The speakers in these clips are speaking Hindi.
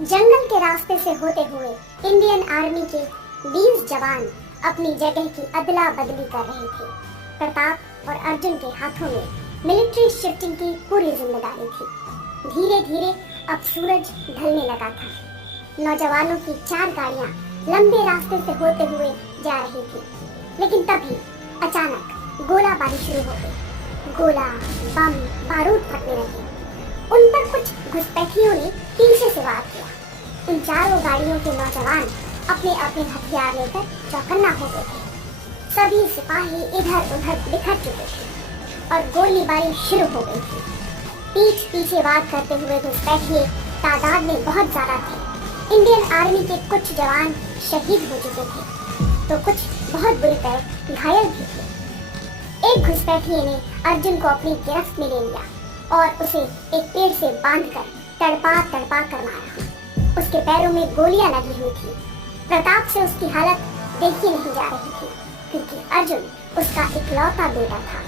जंगल के रास्ते से होते हुए इंडियन आर्मी के 20 जवान अपनी जगह की अदला बदली कर रहे थे। प्रताप और अर्जुन के हाथों में मिलिट्री शिफ्टिंग की पूरी जिम्मेदारी थी। धीरे धीरे अब सूरज ढलने लगा था। नौजवानों की 4 गाड़ियां लंबे रास्ते से होते हुए जा रही थी, लेकिन तभी अचानक गोलाबारी शुरू हो गई। गोला, बम, बारूद फटने लगे। उन पर कुछ घुसपैठियों ने पीछे से वार किया। उन चारों गाड़ियों के नौजवान अपने अपने हथियार लेकर चौकन्ना हो गए थे। सभी सिपाही इधर उधर बिखर चुके थे और गोलीबारी शुरू हो गई थी। पीठ पीछे वार करते हुए घुसपैठिए तादाद में बहुत ज्यादा थे। इंडियन आर्मी के कुछ जवान शहीद हो चुके थे तो कुछ बहुत बुरी तरह घायल भी थे। एक घुसपैठिए ने अर्जुन को अपनी गिरफ्त में ले लिया और उसे एक पेड़ से बांधकर तड़पा तड़पा कर मारा। उसके पैरों में गोलियां लगी हुई थी। प्रताप से उसकी हालत देखी नहीं जा रही थी क्योंकि अर्जुन उसका इकलौता बेटा था।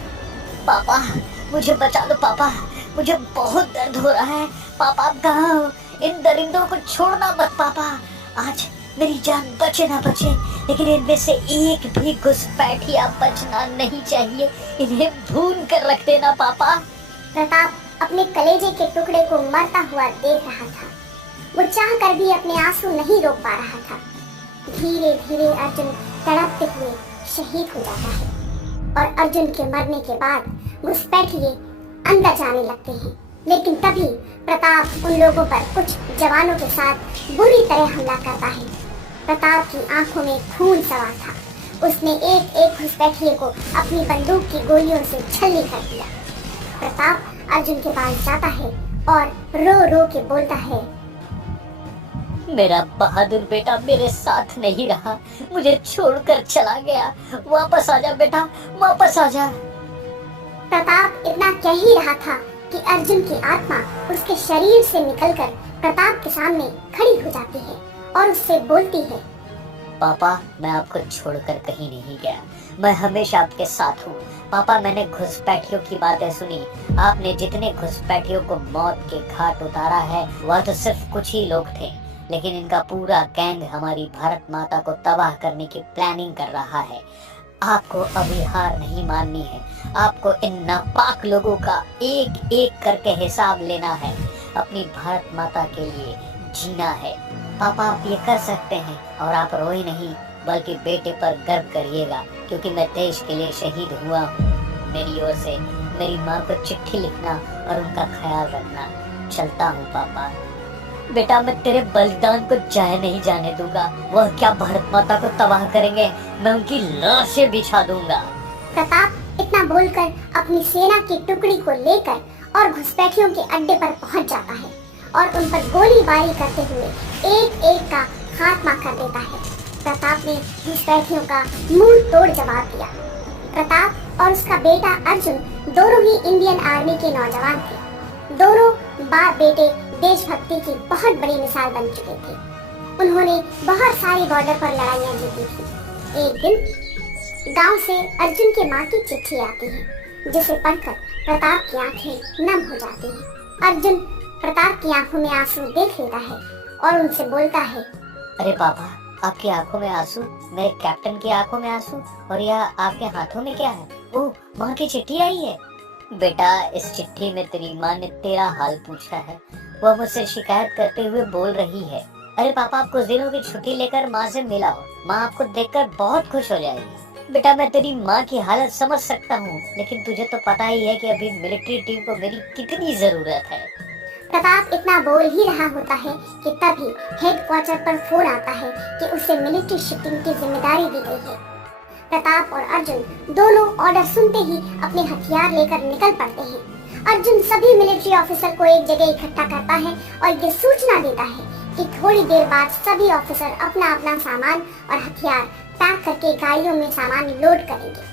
पापा, मुझे बचा दो पापा, मुझे बहुत दर्द हो रहा है। पापा आप कहाँ हो? इन दरिंदों को छोड़ना मत पापा। आज मेरी जान बचे ना बचे, लेकिन इनमें से एक भी घुसपैठिया बचना नहीं चाहिए। इन्हें भून कर रख देना पापा। प्रताप अपने कलेजे के टुकड़े को मरता हुआ देख रहा था। वो चाह कर भी अपने आंसू नहीं रोक पा रहा था। धीरे धीरे अर्जुन तड़पते हुए शहीद हो जाता है और अर्जुन के मरने के बाद घुसपैठिए अंदर जाने लगते हैं। लेकिन तभी प्रताप उन लोगों पर कुछ जवानों के साथ बुरी तरह हमला करता है। प्रताप की आंखों में खून सवार था। उसने एक एक घुसपैठिए को अपनी बंदूक की गोलियों से छलनी कर दिया। प्रताप अर्जुन के पास जाता है और रो रो के बोलता है, मेरा बहादुर बेटा मेरे साथ नहीं रहा, मुझे छोड़कर चला गया। वापस आ जा बेटा, वापस आ जा। प्रताप इतना कह ही रहा था कि अर्जुन की आत्मा उसके शरीर से निकलकर प्रताप के सामने खड़ी हो जाती है और उससे बोलती है, पापा मैं आपको छोड़कर कहीं नहीं गया, मैं हमेशा आपके साथ हूँ। पापा मैंने घुसपैठियों की बातें सुनी। आपने जितने घुसपैठियों को मौत के घाट उतारा है वह तो सिर्फ कुछ ही लोग थे, लेकिन इनका पूरा गैंग हमारी भारत माता को तबाह करने की प्लानिंग कर रहा है। आपको अभी हार नहीं माननी है। आपको इन नापाक लोगों का एक एक करके हिसाब लेना है। अपनी भारत माता के लिए जीना है। पापा आप ये कर सकते हैं और आप रोए नहीं बल्कि बेटे पर गर्व करिएगा, क्योंकि मैं देश के लिए शहीद हुआ हूँ। मेरी ओर से मेरी माँ को चिट्ठी लिखना और उनका ख्याल रखना। चलता हूँ पापा। बेटा मैं तेरे बलिदान को जाया नहीं जाने दूंगा। वह क्या भारत माता को तबाह करेंगे, मैं उनकी लाशें बिछा दूंगा। प्रताप इतना बोलकर अपनी सेना की टुकड़ी को लेकर और घुसपैठियों के अड्डे पर पहुंच जाता है और उन पर गोलीबारी करते हुए एक एक का खात्मा कर देता है। प्रताप ने घुसपैठियों का मुंह तोड़ जवाब दिया। प्रताप और उसका बेटा अर्जुन दोनों ही इंडियन आर्मी के नौजवान थे। दोनों बाप बेटे देशभक्ति की बहुत बड़ी मिसाल बन चुके थे। उन्होंने बहुत सारी बॉर्डर पर लड़ाइयाँ जीती थी। एक दिन गांव से अर्जुन की माँ की चिट्ठी आती है, जिसे पढ़कर प्रताप की आंखें नम हो जाती हैं। अर्जुन प्रताप की आंखों में आंसू देख लेता है और उनसे बोलता है, अरे पापा आपकी आंखों में आंसू, मेरे कैप्टन की आंखों में आंसू, और यह आपके हाथों में क्या है? ओह माँ की चिट्ठी आई है। बेटा इस चिट्ठी में तेरी माँ ने तेरा हाल पूछा है। वह मुझसे शिकायत करते हुए बोल रही है। अरे पापा आप कुछ दिनों की छुट्टी लेकर माँ से मिलाओ, माँ आपको देखकर बहुत खुश हो जाएगी। बेटा मैं तेरी माँ की हालत समझ सकता हूँ, लेकिन तुझे तो पता ही है कि अभी मिलिट्री टीम को मेरी कितनी जरूरत है। प्रताप इतना बोल ही रहा होता है कि तभी हेडक्वार्टर पर फोन आता है कि उसे मिलिट्री शिफ्टिंग की जिम्मेदारी दी गई है। प्रताप और अर्जुन दोनों ऑर्डर सुनते ही अपने हथियार लेकर निकल पड़ते हैं। अर्जुन सभी मिलिट्री ऑफिसर को एक जगह इकट्ठा करता है और ये सूचना देता है कि थोड़ी देर बाद सभी ऑफिसर अपना अपना सामान और हथियार पैक करके गाड़ियों में सामान लोड करेंगे।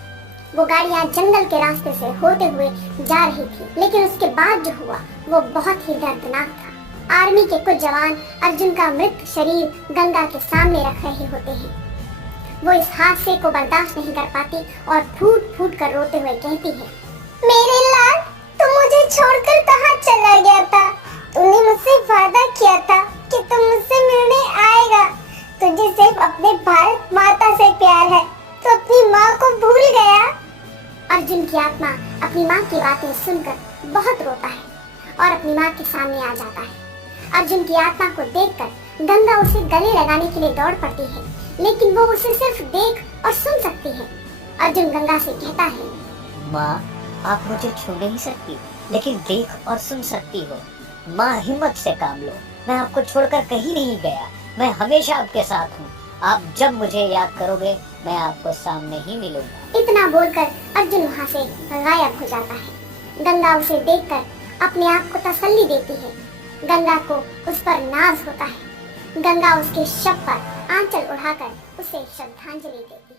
वो गाड़ियां जंगल के रास्ते से होते हुए जा रही थी, लेकिन उसके बाद जो हुआ वो बहुत ही दर्दनाक था। आर्मी के कुछ जवान अर्जुन का मृत शरीर गंगा के सामने रख रहे होते हैं। वो इस हादसे को बर्दाश्त नहीं कर पाती और फूट फूट कर रोते हुए कहती है, मेरे लाल तुम मुझे छोड़कर कहाँ चला गया था? तूने मुझसे वादा किया था कि तुम भूल गया। अर्जुन की आत्मा अपनी माँ की बातें सुनकर बहुत रोता है और अपनी माँ के सामने आ जाता है। अर्जुन की आत्मा को देखकर गंगा उसे गले लगाने के लिए दौड़ पड़ती है, लेकिन वो उसे सिर्फ देख और सुन सकती है। अर्जुन गंगा से कहता है, माँ, आप मुझे छू नहीं सकती, लेकिन देख और सुन सकती हो। माँ, हिम्मत से काम लो, मैं आपको छोड़कर कहीं नहीं गया, मैं हमेशा आपके साथ हूँ। आप जब मुझे याद करोगे मैं आपको सामने ही मिलूंगा। इतना बोलकर अर्जुन वहाँ से गायब हो जाता है। गंगा उसे देखकर अपने आप को तसल्ली देती है। गंगा को उस पर नाज होता है। गंगा उसके शव पर आंचल उड़ाकर उसे श्रद्धांजलि देती है।